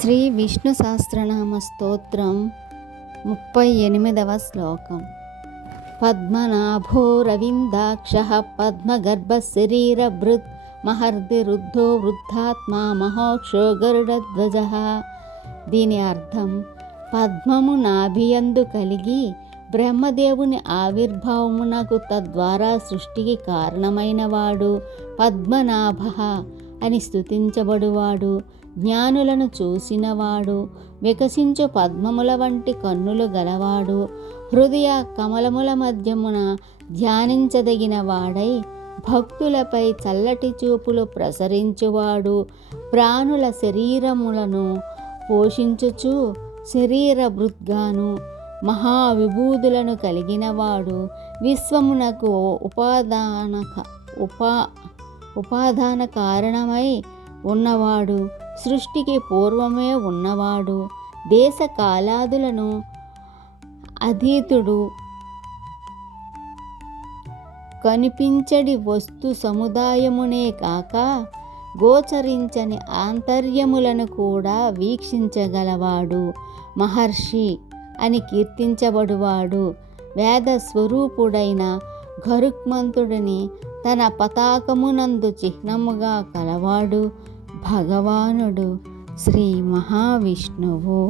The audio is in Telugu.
శ్రీ విష్ణు సహస్రనామ స్తోత్రం 38వ శ్లోకం. పద్మనాభో రవిందాక్షః పద్మగర్భశరీరభృత్ మహర్దిరుద్ధో వృద్ధాత్మా మహోక్షో గరుడధ్వజః. దీని అర్థం, పద్మము నాభియందు కలిగి బ్రహ్మదేవుని ఆవిర్భావమునకు తద్వారా సృష్టికి కారణమైనవాడు పద్మనాభః అని స్తుతించబడువాడు, జ్ఞానులను చూసినవాడు, వికసించు పద్మముల వంటి కన్నులు గలవాడు, హృదయ కమలముల మధ్యమున ధ్యానించదగిన వాడై భక్తులపై చల్లటి చూపులు ప్రసరించువాడు, ప్రాణుల శరీరములను పోషించుచు శరీరభృద్గాను మహావిభూతులను కలిగినవాడు, విశ్వమునకు ఉపాదాన కారణమై ఉన్నవాడు, సృష్టికి పూర్వమే ఉన్నవాడు, దేశ కాలాదులను అతీతుడు, కనిపించడి వస్తు సముదాయమునే కాక గోచరించని ఆంతర్యములను కూడా వీక్షించగలవాడు, మహర్షి అని కీర్తించబడువాడు, వేద స్వరూపుడైన గరుత్మంతుడిని తన పతాకమునందు చిహ్నముగా కలవాడు భగవానుడు శ్రీ మహావిష్ణువు.